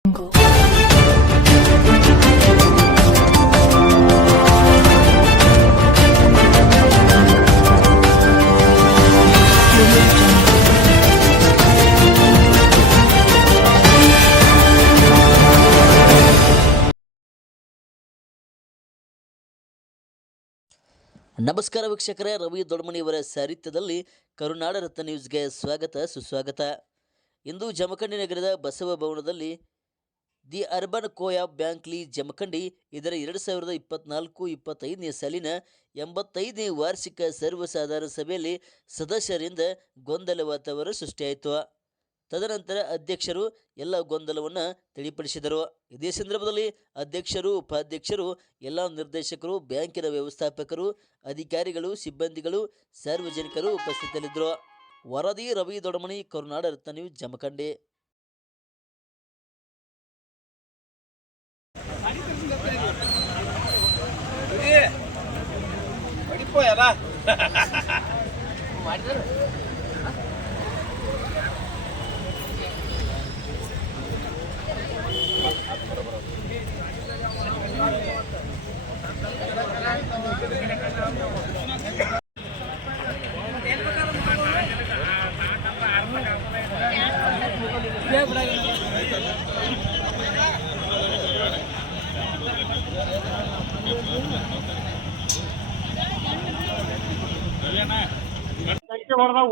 ನಮಸ್ಕಾರ ವೀಕ್ಷಕರೇ, ರವಿ ದೊಡ್ಮನಿಯವರ ಸಾಹಿತ್ಯದಲ್ಲಿ ಕರುನಾಡ ರತ್ನ ನ್ಯೂಸ್ಗೆ ಸುಸ್ವಾಗತ. ಇಂದು ಜಮಖಂಡಿ ನಗರದ ಬಸವ ಭವನದಲ್ಲಿ ದಿ ಅರ್ಬನ್ ಕೋ-ಆಪ್ ಬ್ಯಾಂಕ್ ಜಮಖಂಡಿ ಇದರ 2024-25ನೇ ಸಾಲಿನ 85ನೇ ವಾರ್ಷಿಕ ಸರ್ವಸಾಧಾರಣ ಸಭೆಯಲ್ಲಿ ಸದಸ್ಯರಿಂದ ಗೊಂದಲ ವಾತಾವರಣ ಸೃಷ್ಟಿಯಾಯಿತು. ತದನಂತರ ಅಧ್ಯಕ್ಷರು ಎಲ್ಲ ಗೊಂದಲವನ್ನು ತಿಳಿಪಡಿಸಿದರು. ಇದೇ ಸಂದರ್ಭದಲ್ಲಿ ಅಧ್ಯಕ್ಷರು, ಉಪಾಧ್ಯಕ್ಷರು, ಎಲ್ಲ ನಿರ್ದೇಶಕರು, ಬ್ಯಾಂಕಿನ ವ್ಯವಸ್ಥಾಪಕರು, ಅಧಿಕಾರಿಗಳು, ಸಿಬ್ಬಂದಿಗಳು, ಸಾರ್ವಜನಿಕರು ಉಪಸ್ಥಿತರಿದ್ದರು. ವರದಿ ರವಿ ದೊಡ್ಮನಿ, ಕರುನಾಡ ರತ್ನ ನ್ಯೂಸ್, ಜಮಖಂಡಿ.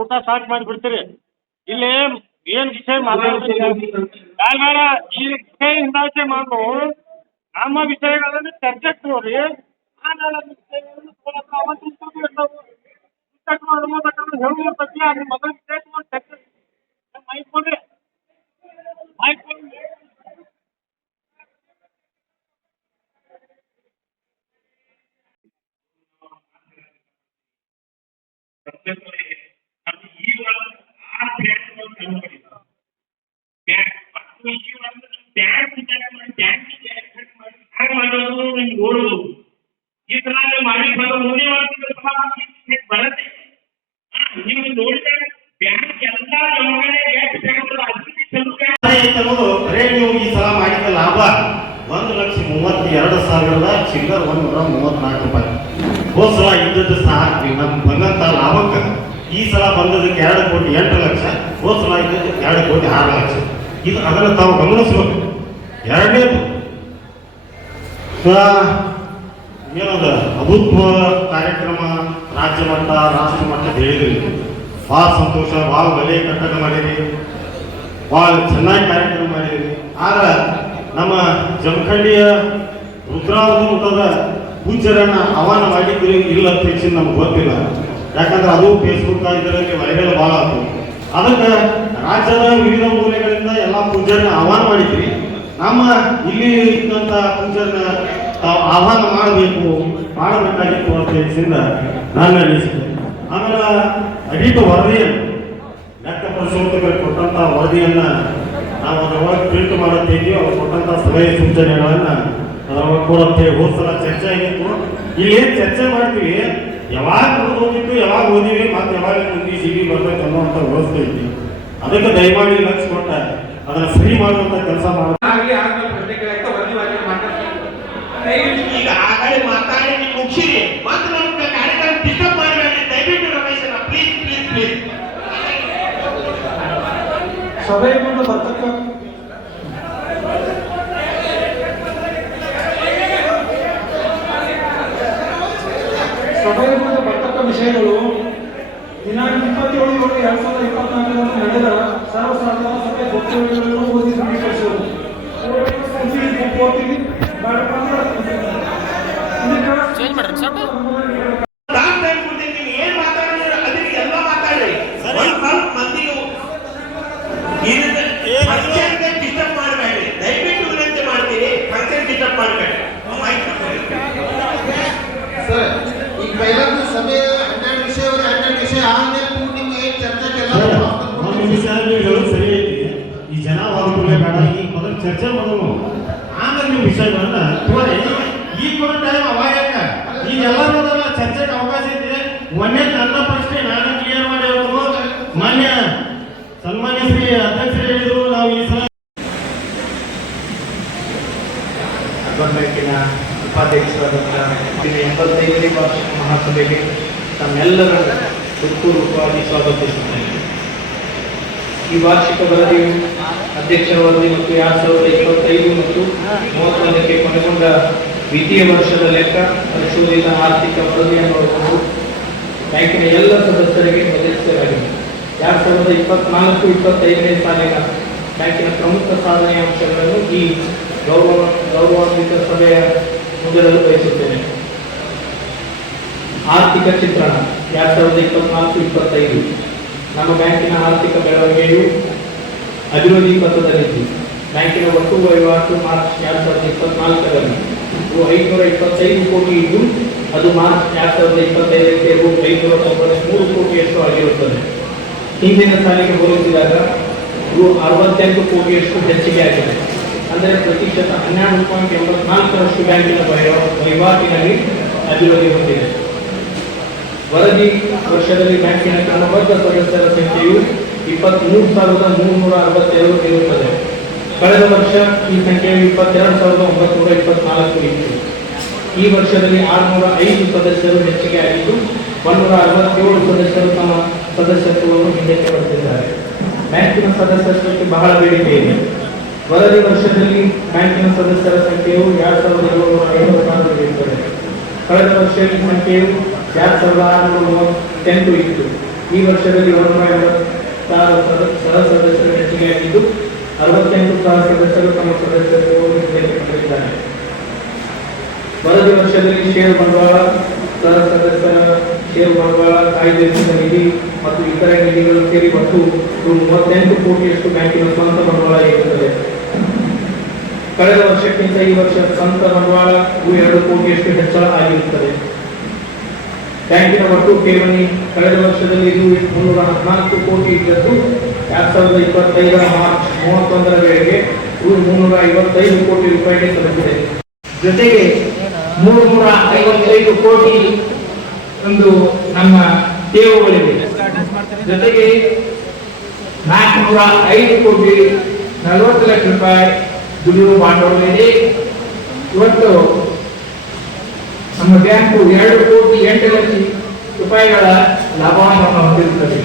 ಊಟ ಸ್ಟಾರ್ಟ್ ಮಾಡಿಬಿಡ್ತೀರಿ. ಇಲ್ಲಿ ಏನ್ ವಿಷಯ ಮಾತಾಡ್ತೀರಿ? ಬೇಡ, ಈ ವಿಷಯ ಹಿಂದಾಚೆ ಮಾಡು. ನಮ್ಮ ವಿಷಯಗಳನ್ನು ಚರ್ಚೆ ತೋರಿ ನೀವು ಈ ಸಲ ಮಾಡಿದ ಲಾಭ 1,32,000 ಚಿಲ್ಲರ್ 134 ರೂಪಾಯಿ. ಹೋದ ಸಲ ಇದ್ದದ್ದು ನಮ್ ಬಂದಂತ ಲಾಭಕ್ಕೆ ಈ ಸಲ ಬಂದದಕ್ಕೆ 2,08,00,000, ಹೋದ ಸಲ ಇದ್ದದ್ದು 2,06,00,000. ಇದು ಅದನ್ನು ತಾವು ಗಮನಿಸ್ಬೇಕು. ಎರಡನೇದು ಏನದ ಅಭೂತ್ವ ಕಾರ್ಯಕ್ರಮ ರಾಜ್ಯ ಮಟ್ಟ ರಾಷ್ಟ್ರ ಮಟ್ಟದ ಹೇಳಿದ್ರಿ. ಭಾಳ ಸಂತೋಷ, ಭಾಳ ಬೆಲೆ ಕಟ್ಟಡ ಮಾಡಿರಿ, ಭಾಳ ಚೆನ್ನಾಗಿ ಕಾರ್ಯಕ್ರಮ ಮಾಡಿರಿ. ಆದ್ರೆ ನಮ್ಮ ಜಮಖಂಡಿಯ ರುದ್ರಾವತಿ ಊಟದ ಪೂಜ್ಯರನ್ನ ಆಹ್ವಾನ ಮಾಡಿದ್ರಿ ಇಲ್ಲ ಅಂತ ಹೆಚ್ಚಿನ ನಮ್ಗೆ ಗೊತ್ತಿಲ್ಲ. ಯಾಕಂದ್ರೆ ಅದು ಫೇಸ್ಬುಕ್ ಇದರಲ್ಲಿ ವೈರಲ್ ಭಾಳ ಆಯ್ತು. ಅದಕ್ಕೆ ರಾಜ್ಯದ ವಿವಿಧ ಮೂಲೆಗಳಿಂದ ಎಲ್ಲ ಪೂಜ್ಯರನ್ನ ಆಹ್ವಾನ ಮಾಡಿದ್ರಿ. ನಮ್ಮ ಇಲ್ಲಿ ಇದ್ದಂಥ ಪೂಜ್ಯರನ್ನ ತಾವು ಆಹ್ವಾನ ಮಾಡಬೇಕಾಗಿತ್ತು ಅಂತ ಹೆಚ್ಚಿಂದ ನಾನು ಅನಿಸಿದೆ. ಆಮೇಲೆ ಅಡಿಟ್ ವರದಿಯನ್ನು ಲೆಕ್ಕ ಪರಿಶೋಧಕರು ಕೊಟ್ಟಂಥ ವರದಿಯನ್ನು ನಾವು ಅದರೊಳಗೆ ಪ್ರಿಂಟ್ ಮಾಡುತ್ತೇವೆ. ಅವ್ರು ಕೊಟ್ಟಂಥ ಸಲಹೆ ಸೂಚನೆಗಳನ್ನು ಅದರೊಳಗೆ ಕೊಡುತ್ತೇವೆ. ಹೋದ ಸಲ ಚರ್ಚೆ ಆಗಿತ್ತು. ಇಲ್ಲಿ ಏನು ಚರ್ಚೆ ಮಾಡ್ತೀವಿ, ಯಾವಾಗ ಓದಿದ್ದು ಯಾವಾಗ ಓದಿವಿ ಮತ್ತು ಯಾವಾಗ ಮುಂದೆ ಸಿಗಿ ಬರ್ಬೇಕು ಅನ್ನುವಂಥ ವ್ಯವಸ್ಥೆ ಐತಿ. ಅದಕ್ಕೆ ದಯಮಾಡಿ ಲಕ್ಷ ಕೊಟ್ಟ ಅದನ್ನು ಫ್ರೀ ಮಾಡುವಂಥ ಕೆಲಸ ಮಾಡಿ. ಈಗ ಆಗಲೇ ಮಾತಾಡಿ ನೀವು ಮುಗಿಸಿರಿ, ಮತ್ತು ನಮ್ಮ ಕಾರ್ಯಕ್ರಮ ಡಿಸ್ಟರ್ಬ್ ಮಾಡಬೇಡಿ ದಯವಿಟ್ಟು. Ramesh please please please. ಸಭೆ ಮುಂದೆ ಬರ್ತಕ್ಕ ವಿಷಯಗಳು ದಿನಾಂಕ 27/7/2024 ನಡೆದ ಸರ್ವಸಾಧಾರಣ ಸಭೆ ಗೊತ್ತುವಳಿಗಳನ್ನು ಓದಿ ದೃಢೀಕರಿಸುವುದು. ಏನ್ ಮಾತಾಡಿದ್ರೆ ಅದಕ್ಕೆ ಎಲ್ಲ ಮಾತಾಡಿ. ಮಂದಿಗೆ ಡಿಸ್ಟರ್ಬ್ ಮಾಡಬೇಡಿ ದಯವಿಟ್ಟು ವಿನಂತಿ ಮಾಡ್ತೀವಿ. ಫಂಕ್ಷನ್ ಡಿಸ್ಟರ್ಬ್ ಮಾಡಬೇಡಿ ಸರ್. ಈಗ पहिल्यांदा ಸಭೆ 12 ವಿಷಯ ಆದ್ಮೇಲೆ ನಿಮಗೆ ಚರ್ಚೆ ಸರಿ ಐತಿ. ಈ ಜನ ವಾದಗಳೇ ಬೇಡ. ಈಗ ಮೊದಲು ಚರ್ಚೆ ಮಾಡೋದು, ಆಮೇಲೆ ನೀವು ವಿಷಯಗಳನ್ನ ತೋರಿ. ಈಗ ಕೊಡೋ ಟೈಮ್ ಅವಾಗ ಈಗ ಎಲ್ಲರೂ ಚರ್ಚೆಗೆ ಅವಕಾಶ ಇದೆ. ಮೊನ್ನೆ ನನ್ನ ಪ್ರಶ್ನೆ ನಾನು ಕ್ಲಿಯರ್ ಮಾಡಿ ಹೇಳ್ಬೋದು. ಮಾನ್ಯ ಸನ್ಮಾನ್ಯ ಶ್ರೀ ಅಧ್ಯಕ್ಷರು ಹೇಳಿದ್ರು, ನಾವು ಈ ಸಲ ಅರ್ಬನ್ ಬ್ಯಾಂಕಿನ ಉಪಾಧ್ಯಕ್ಷರಾದಂಥ 85ನೇ ವಾರ್ಷಿಕ ಮಹಾಸಭೆಗೆ ತಮ್ಮೆಲ್ಲರನ್ನು ಹೃತ್ಪೂರ್ವಕವಾಗಿ ಸ್ವಾಗತಿಸುತ್ತೇನೆ. ಈ ವಾರ್ಷಿಕ ವರದಿಯು ಅಧ್ಯಕ್ಷರ ವರದಿ ಮತ್ತು 2025 ಮತ್ತು 31ಕ್ಕೆ ಕೊನೆಗೊಂಡ ವಿತ್ತೀಯ ವರ್ಷದ ಲೆಕ್ಕ ಪರಿಶೋಧಿತ ಆರ್ಥಿಕ ವರದಿಯನ್ನು ನೋಡಿಕೊಂಡು ಬ್ಯಾಂಕಿನ ಎಲ್ಲ ಸದಸ್ಯರಿಗೆ ಒದಗಿಸಲಾಗಿದೆ. 2024-25ನೇ ಸಾಲಿನ ಬ್ಯಾಂಕಿನ ಪ್ರಮುಖ ಸಾಧನೆಯ ಅಂಶಗಳನ್ನು ಈ ಗೌರವಾನ್ವಿತ ಸಭೆಯ ಮುಂದಿಡಲು ಬಯಸುತ್ತೇನೆ. ಆರ್ಥಿಕ ಚಿತ್ರಣ 2024-25 ನಮ್ಮ ಬ್ಯಾಂಕಿನ ಆರ್ಥಿಕ ಬೆಳವಣಿಗೆಯು ಅಭಿವೃದ್ಧಿ ಪಥದಲ್ಲಿದ್ದು ಬ್ಯಾಂಕಿನ ಒಟ್ಟು ವಹಿವಾಟು ಮಾರ್ಚ್ 2024ರಲ್ಲಿ ರು 525 ಕೋಟಿ ಇದ್ದು ಅದು ಮಾರ್ಚ್ 2025ಕ್ಕೆ ರು 593 ಕೋಟಿಯಷ್ಟು ಆಗಿರುತ್ತದೆ. ಹಿಂದಿನ ಸಾಲಿಗೆ ಹೋಲಿಸಿದಾಗ ರು 68 ಕೋಟಿಯಷ್ಟು ಹೆಚ್ಚಿಗೆ ಆಗಿದೆ. ಅಂದರೆ ಪ್ರತಿಶತ 12.84ರಷ್ಟು ಬ್ಯಾಂಕಿನ ವಹಿವಾಟಿನಲ್ಲಿ ಅಭಿವೃದ್ಧಿ ಹೊಂದಿದೆ. ವರದಿ ವರ್ಷದಲ್ಲಿ ಬ್ಯಾಂಕಿನ ಕ್ರಮಬದ್ಧ ಸದಸ್ಯರ ಸಂಖ್ಯೆಯು 23,362 ಇರುತ್ತದೆ. ಕಳೆದ ವರ್ಷ ಈ ಸಂಖ್ಯೆಯು 22,924 ಇತ್ತು. ಈ ವರ್ಷದಲ್ಲಿ 605 ಸದಸ್ಯರು ಹೆಚ್ಚಿಗೆ ಆಗಿದ್ದು 167 ಸದಸ್ಯರು ತಮ್ಮ ಸದಸ್ಯತ್ವವನ್ನು ಹಿಂದಕ್ಕೆ ಪಡೆದಿದ್ದಾರೆ. ಬ್ಯಾಂಕಿನ ಸದಸ್ಯತ್ವಕ್ಕೆ ಬಹಳ ಬೇಡಿಕೆ ಇದೆ. ವರದಿ ವರ್ಷದಲ್ಲಿ ಬ್ಯಾಂಕಿನ ಸದಸ್ಯರ ಸಂಖ್ಯೆಯು 2,756 ಇರುತ್ತದೆ. ಕಳೆದ ವರ್ಷ ಈ ಸಂಖ್ಯೆಯು 2,638 ಇತ್ತು. ಈ ವರ್ಷದಲ್ಲಿ 156 ಸಹ ಸದಸ್ಯರು ಹೆಚ್ಚಿಗೆ ಆಗಿದ್ದು 68 ಸಹ ಸದಸ್ಯರು ತಮ್ಮ ಸದಸ್ಯತ್ವವನ್ನು ಹಿಂದಕ್ಕೆ ಪಡೆದಿದ್ದಾರೆ. ವರದಿ ವರ್ಷದಲ್ಲಿ ಷೇರು ಬಂಡವಾಳ, ಸಹ ಸದಸ್ಯರ ಷೇರು ಬಂಡವಾಳ, ಕಾಯ್ದಿರಿಸಿದ ನಿಧಿ ಮತ್ತು ಇತರೆ ನಿಧಿಗಳು ಸೇರಿ ಒಟ್ಟು ರು 38 ಕೋಟಿಯಷ್ಟು ಬ್ಯಾಂಕಿನ ಸ್ವಂತ ಬಂಡವಾಳ ಇರುತ್ತದೆ. ಕಳೆದ ವರ್ಷಕ್ಕಿಂತ ಈ ವರ್ಷ ಸ್ವಂತ ಬಂಡವಾಳ ರು 2 ಕೋಟಿಯಷ್ಟು ಹೆಚ್ಚಳ ಆಗಿರುತ್ತದೆ. ಬ್ಯಾಂಕಿನ ಒಟ್ಟು ಠೇವಣಿ ಕಳೆದ ವರ್ಷದಲ್ಲಿ ರು 314 ಕೋಟಿ ಇದ್ದದ್ದು 2025ರ ಮಾರ್ಚ್ 31ರ ವೇಳೆಗೆ ರು 355 ಕೋಟಿ ರೂಪಾಯಿಗೆ ತಲುಪಿದೆ. ಜೊತೆಗೆ 355 ಕೋಟಿ ಒಂದು ನಮ್ಮ ಠೇವುಗಳಿವೆ. ಜೊತೆಗೆ 405 ಕೋಟಿ 40 ಲಕ್ಷ ರೂಪಾಯಿ ದುಡಿಯುವ ಬಂಡವಾಳ ಇದೆ. ಇವತ್ತು ನಮ್ಮ ಬ್ಯಾಂಕು 2 ಕೋಟಿ 8 ಲಕ್ಷ ರೂಪಾಯಿಗಳ ಲಾಭಾಂಶವನ್ನು ಹೊಂದಿರುತ್ತದೆ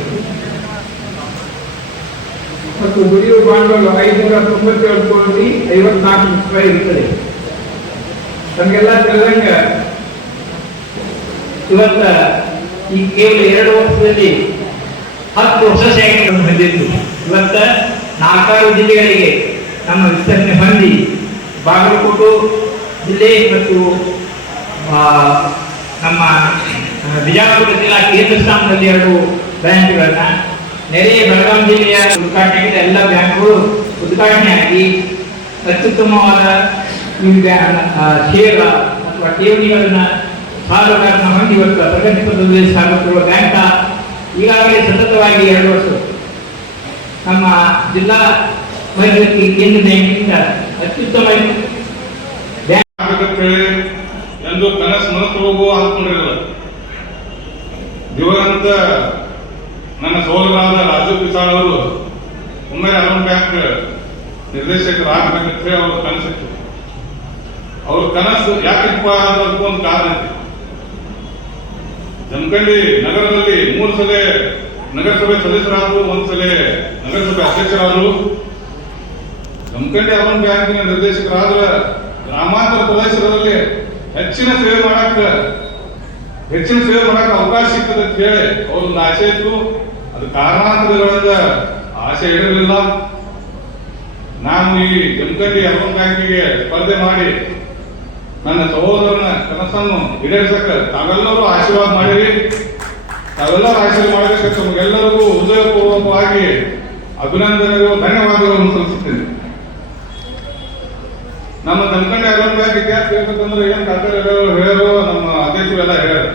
ಮತ್ತು ದುಡಿಯುವ ಬಂಡವಾಳ 597 ಕೋಟಿ 54 ಲಕ್ಷ ರೂಪಾಯಿ ಇರುತ್ತದೆ. ನಮಗೆಲ್ಲ ತಿಳಿದಂಗ ಇವತ್ತ ಈ ಕೇವಲ 2 ವರ್ಷದಲ್ಲಿ 10 ಹೊಸ ಶಾಖೆಗಳನ್ನು ಹೊಂದಿದ್ದು ಇವತ್ತ 4 ಜಿಲ್ಲೆಗಳಿಗೆ ನಮ್ಮ ವಿಸ್ತರಣೆ ಹೊಂದಿ ಬಾಗಲಕೋಟೆ ಜಿಲ್ಲೆ ಮತ್ತು ನಮ್ಮ ಬಿಜಾಪುರ ಜಿಲ್ಲಾ ಕೇಂದ್ರ ಸ್ಥಾನದಲ್ಲಿ 2 ಬ್ಯಾಂಕ್ಗಳನ್ನ, ನೆರೆಯ ಬೆಳಗಾವಿ ಜಿಲ್ಲೆಯ ಉದ್ಘಾಟನೆಗೆ ಎಲ್ಲ ಬ್ಯಾಂಕ್ಗಳು ಉದ್ಘಾಟನೆಯಾಗಿ ಅತ್ಯುತ್ತಮವಾದ ಷೇರ ಅಥವಾ ಠೇವಣಿಗಳನ್ನ ಸಾಲಗಾರನ ಹೊಂದಿ ಇವತ್ತು ಪ್ರಗತಿ ಪಥದಲ್ಲಿ ಸಾಗುತ್ತಿರುವ ಬ್ಯಾಂಕ್ ಈಗಾಗಲೇ ಸತತವಾಗಿ 2 ವರ್ಷ ನಮ್ಮ ಜಿಲ್ಲಾ ಮೈಸೂರು ಕೇಂದ್ರ ಬ್ಯಾಂಕಿನಿಂದ ಅತ್ಯುತ್ತಮ ಬ್ಯಾಂಕ್ ಎಂದು ಕನಸು ಮನಸ್ಸು ಹೋಗುವ ಹಾಕೊಂಡಿರಲ್ಲ. ದಿವಂಗತ ನನ್ನ ಸೋದರಾದ ರಾಜು ಪಿಸಾಳ್ ಅವರು ಒಮ್ಮೆ ಅರ್ಬನ್ ಬ್ಯಾಂಕ್ ನಿರ್ದೇಶಕರಾಗಬೇಕಂತ ಅವ್ರ ಕನಸಿತ್ತು. ಅವ್ರ ಕನಸು ಯಾಕಪ್ಪ ಅನ್ನೋದಕ್ಕೂ ಒಂದು ಕಾರಣ ಐತಿ. ಜಮಖಂಡಿ ನಗರದಲ್ಲಿ 3 ಸಲ ನಗರಸಭೆ ಸದಸ್ಯರಾದರು, 1 ಸಲ ನಗರಸಭೆ ಅಧ್ಯಕ್ಷರಾದರು. ಜಮಖಂಡಿ ಅರ್ಬನ್ ಬ್ಯಾಂಕಿನ ನಿರ್ದೇಶಕರಾದ್ರ ಗ್ರಾಮಾಂತರ ಪ್ರದೇಶದಲ್ಲಿ ಹೆಚ್ಚಿನ ಸೇವೆ ಮಾಡಕ್ ಅವಕಾಶ ಸಿಗ್ತದೆ ಅಂತ ಹೇಳಿ ಅವ್ರೊಂದು ಆಸೆ ಇತ್ತು. ಅದು ಕಾರಣಾಂತರಗಳಿಂದ ಆಸೆ ಇರಲಿಲ್ಲ. ನಾನು ಈ ಜಮಖಂಡಿ ಅರ್ಬನ್ ಬ್ಯಾಂಕಿಗೆ ಸ್ಪರ್ಧೆ ಮಾಡಿ ನನ್ನ ಸಹೋದರನ ಕನಸನ್ನು ಈಡೇರಿಸಕ ತಾವೆಲ್ಲರೂ ಆಶೀರ್ವಾದ ಮಾಡಿರಿ. ತಾವೆಲ್ಲರೂ ಆಶೀರ್ವಾದ ಮಾಡಬೇಕಂತ ತಮಗೆಲ್ಲರಿಗೂ ಹೃದಯಪೂರ್ವಕವಾಗಿ ಅಭಿನಂದನೆಗಳು, ಧನ್ಯವಾದಗಳನ್ನು ಸಲ್ಲಿಸುತ್ತೇನೆ. ನಮ್ಮ ಜಮಖಂಡಿ ಅರ್ಬನ್ ಬ್ಯಾಂಕ್ ಇತಿಹಾಸ ಹೇಳ್ಬೇಕಂದ್ರೆ ಏನ್ ಡಾಕ್ಟರ್ ಹೇಳ್ಯಾರೋ, ನಮ್ಮ ಅಧ್ಯಕ್ಷರು ಎಲ್ಲ ಹೇಳ್ಯಾರ.